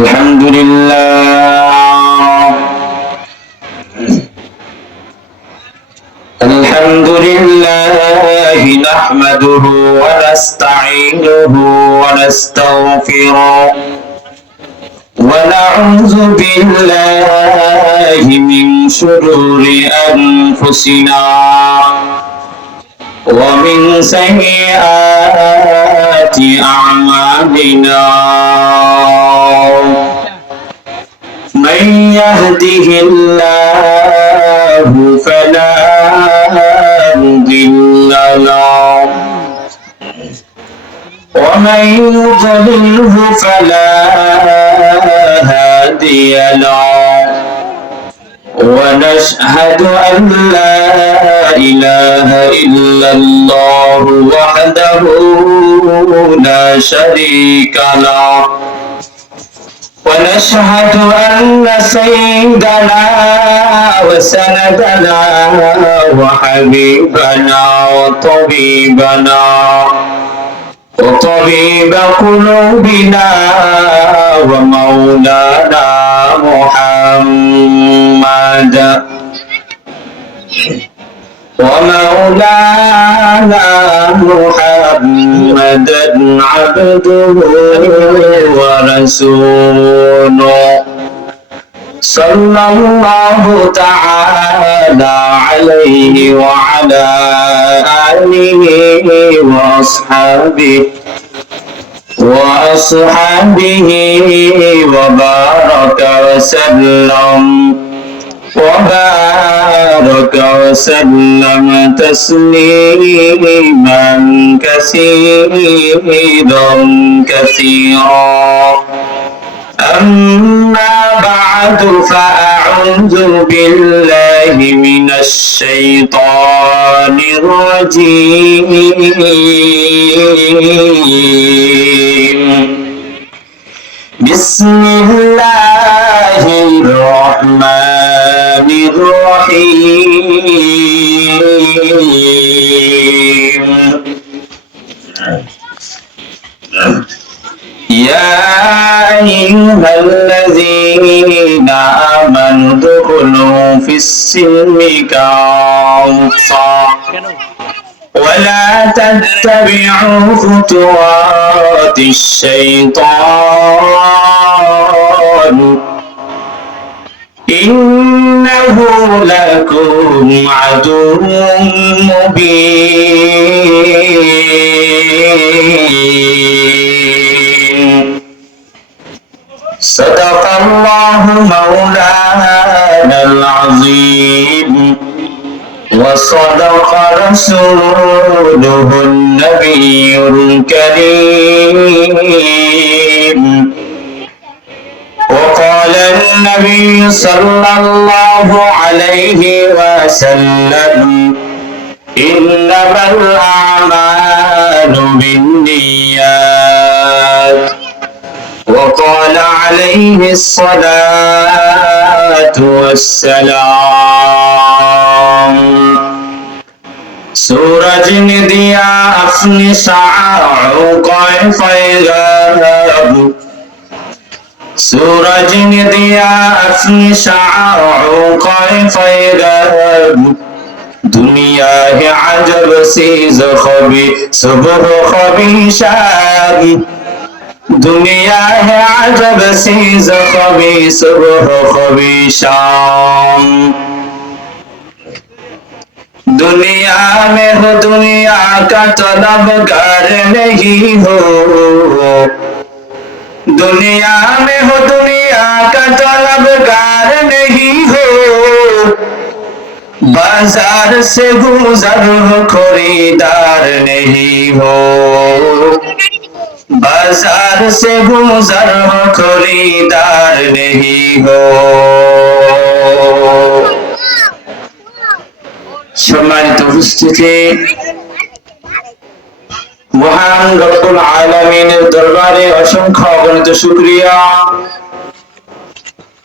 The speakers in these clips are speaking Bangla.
الحمد لله نحمده ونستعينه ونستغفره ونعوذ بالله من شرور أنفسنا ومن سيئات أعمالنا من يهده الله فلا مضل له ومن يضلله فلا هادي له ونشهد أن لا إله إلا الله وحده لا شريك له ونشهد أن سيدنا وسندنا وحبيبنا وطبيب قلوبنا ومولانا محمد عبده ورسوله صلى الله تعالى عليه وعلى آله وأصحابه وبارك وسلم تسليما كثيرا أما بعد فأعوذ بالله من الشيطان الرجيم بسم الله الرحمن الرحيم يا أيها الذين آمنوا ادخلوا في السلم كافة ولا تتبعوا خطوات الشيطان إنه لكم عدو مبين صدق الله مولانا العظيم وصدق رسوله النبي الكريم وقال النبي صلى الله عليه وسلم إنما الأعمال بالنيات وقال عليه الصلاة والسلام सूरज ने दिया अपनी शाओं को फैज़ाब सूरज ने दिया अपनी शाओं को फैज़ाब दुनिया है अजब सीज़ ख़बी सुबह ख़बी शाम दुनिया है अजब सीज़ ख़बी सुबह ख़बी शाम दुनिया में हो दुनिया का तलबगार नहीं हो दुनिया में हो दुनिया का तलबगार नहीं हो बाजार से गुजर हो खरीदार नहीं हो बाजार से गुजर हो खरीदार नहीं हो সম্মানিত উপস্থিতি মহান রব্বুল আলামিনের দরবারে অসংখ্য অগণিত শুকরিয়া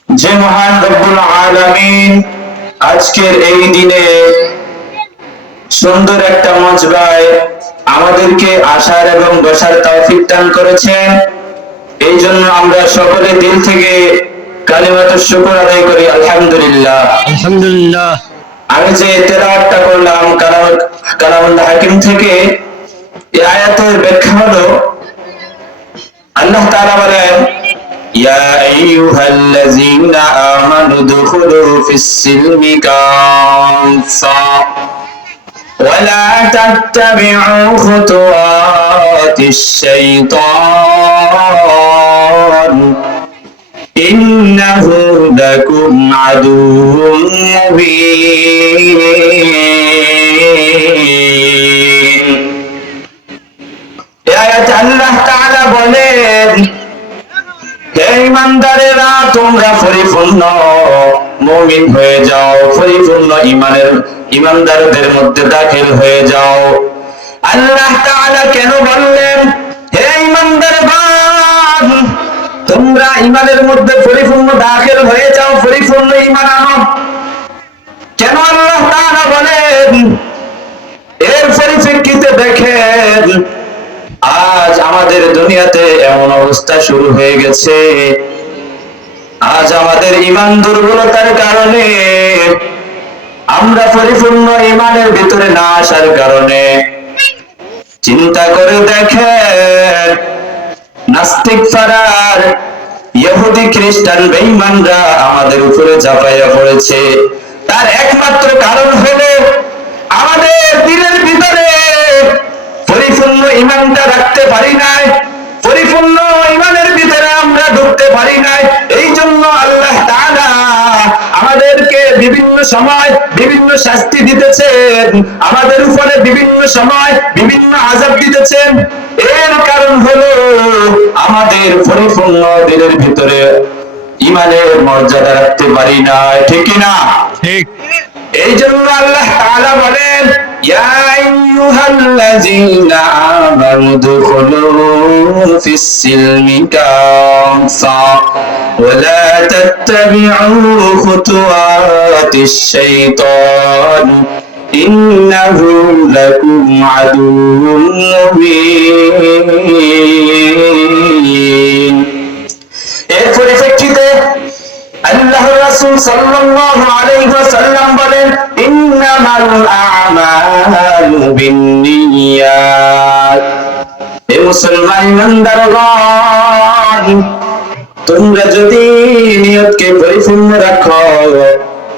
যে মহান রব্বুল আলামিন আজকের এই দিনে সুন্দর একটা মজবায় আমাদেরকে আসার এবং বসার তৌফিক দান করেছেন এই জন্য আমরা সকলে দিল থেকে কালিমাতুশ শুকর আদায় করি আলহামদুলিল্লাহ। আলহামদুলিল্লাহ। আমি যে তেলাওয়াতটা করলাম কালামুল হাকিম থেকে, এই আয়াতের ব্যাখ্যা হলো আল্লাহ তাআলা বলেন, ইয়া আইয়ুহাল্লাযীনা আমানু দুখুলু ফিস-সিলমি কাফা ওয়া লা তাত্তাবি'উ খুতুওয়াতিশ-শাইতান ইন্নাহু লাকুম আদুউম মুবিন। এই আয়াতে আল্লাহ তাআলা বলেন, হে ঈমানদারেরা, তোমরা পরিপূর্ণ মুমিন হয়ে যাও, পরিপূর্ণ ঈমানদারদের মধ্যে দাখিল হয়ে যাও। আল্লাহ তাআলা কেন বললেন, হে ঈমানদারগণ, তোমরা ঈমানের মধ্যে পরিপূর্ণ দাখিল হয়ে যাও, পরিপূর্ণ ঈমান আনো? কেন আল্লাহ তাআলা বলেন? এর পরিপ্রেক্ষিতে দেখেন, আজ আমাদের দুনিয়াতে এমন অবস্থা শুরু হয়ে গেছে, আজ আমাদের ঈমান দুর্বলতার কারণে, আমরা পরিপূর্ণ ঈমানের ভিতরে না আসার কারণে, চিন্তা করে দেখেন, নাস্তিক ফারার ইহুদি খ্রিস্টান বেঈমানরা আমাদের উপরে ঝাঁপাইয়া পড়েছে। তার একমাত্র কারণ হলো আমাদের দিলের ভিতরে পরিপূর্ণ ঈমানটা রাখতে পারি নাই, পরিপূর্ণ ঈমানের ভিতরে আমরা ঢুকতে পারি নাই। এই জন্য আল্লাহ তাআলা আমাদেরকে বিভিন্ন সময় বিভিন্ন শাস্তি দিতেছেন, আমাদের উপরে বিভিন্ন সময় বিভিন্ন আযাব দিতেছেন। এর কারণ হলো আমাদের পরিপূর্ণ দিলের ভিতরে ঈমানের মর্যাদা রাখতে পারি না, ঠিক কি না? ঠিক। এই জন্য আল্লাহ তাআলা বলেন, ইয়া আইয়ুহাল্লাযীনা আমানু দুখুলু ফিস-সিলমি কাফা ওয়া লা তাত্তাবি'উ খুতুওয়াতিশ-শাইতান ইন্নাহু লাকুম আদুউম মুবিন। এর পরিপ্রেক্ষিতে আল্লাহর রাসূল সাল্লাল্লাহু আলাইহি ওয়াসাল্লাম বলেন, ইন্নামাল আ'মালু বিন্নিয়াত। হে মুসলমান ঈমানদারগণ, তোমরা যদি নিয়তকে পরিপূর্ণ রাখো,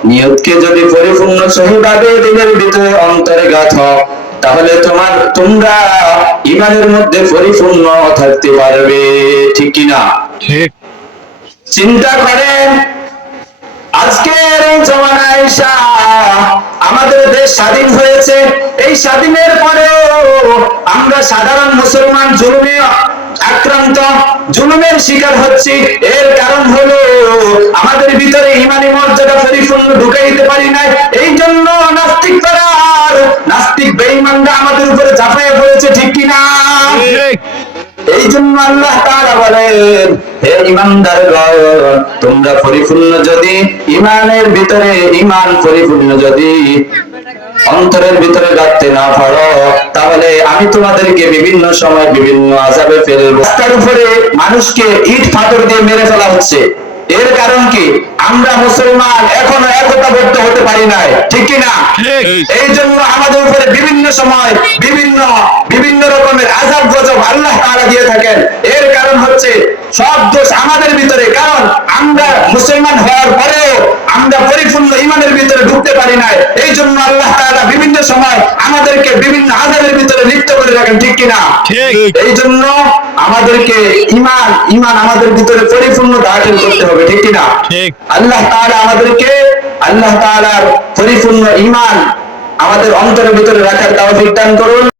নিয়তকে যদি পরিপূর্ণ সহিভাবে দিলের ভিতরে অন্তরে গাঁথো, তাহলে তোমরা ঈমানের মধ্যে পরিপূর্ণ থাকতে পারবে, ঠিক কি না? ঠিক। চিন্তা করেন, আজকের এই জমানায় এসে আমাদের দেশ স্বাধীন হয়েছে, এই স্বাধীনের পরেও আমরা সাধারণ মুসলমান জুলুমে আক্রান্ত, জুলুমের শিকার হচ্ছি। এর কারণ হলো আমাদের ভিতরে ঈমানি মর্যাদা পরিপূর্ণ ঢুকাইতে পারি নাই। এই জন্য নাস্তিক বেঈমানরা আমাদের উপরে ঝাঁপাইয়া পড়েছে, ঠিক কি না? এই জন্য আল্লাহ তাআলা বলেন, হে ঈমানদারগণ, তোমরা পরিপূর্ণ যদি ঈমানের ভিতরে ঈমান পরিপূর্ণ যদি অন্তরের ভিতরে রাখতে না পারো, তাহলে আমি তোমাদেরকে বিভিন্ন সময় বিভিন্ন আযাবে ফেলবো। রাস্তার উপরে মানুষকে ইট পাথর দিয়ে মেরে ফেলা হচ্ছে। এর কারণ কি? আমরা মুসলমান এখনো একতাবদ্ধ হতে পারি নাই, ঠিক কি না? এই জন্য আমাদের উপরে বিভিন্ন সময় বিভিন্ন রকমের আযাব গজব আল্লাহ তাআলা দিয়ে থাকেন। এর কারণ হচ্ছে সব দোষ আমাদের ভিতরে, কারণ আমরা মুসলমান হওয়ার পরেও আমরা পরিপূর্ণ ঈমানের ভিতরে ঢুকতে পারি নাই। এই জন্য আল্লাহ তাআলা বিভিন্ন সময় আমাদেরকে বিভিন্ন আযাবের ভিতরে লিপ্ত করে রাখেন, ঠিক কি না? এই জন্য আমাদেরকে ঈমান আমাদের ভিতরে পরিপূর্ণ দাখিল করতে হবে, ঠিক কি না? আল্লাহ তাআলা আমাদেরকে আল্লাহ তাআলার পরিপূর্ণ ঈমান আমাদের অন্তরের ভিতরে রাখার তৌফিক দান করুন।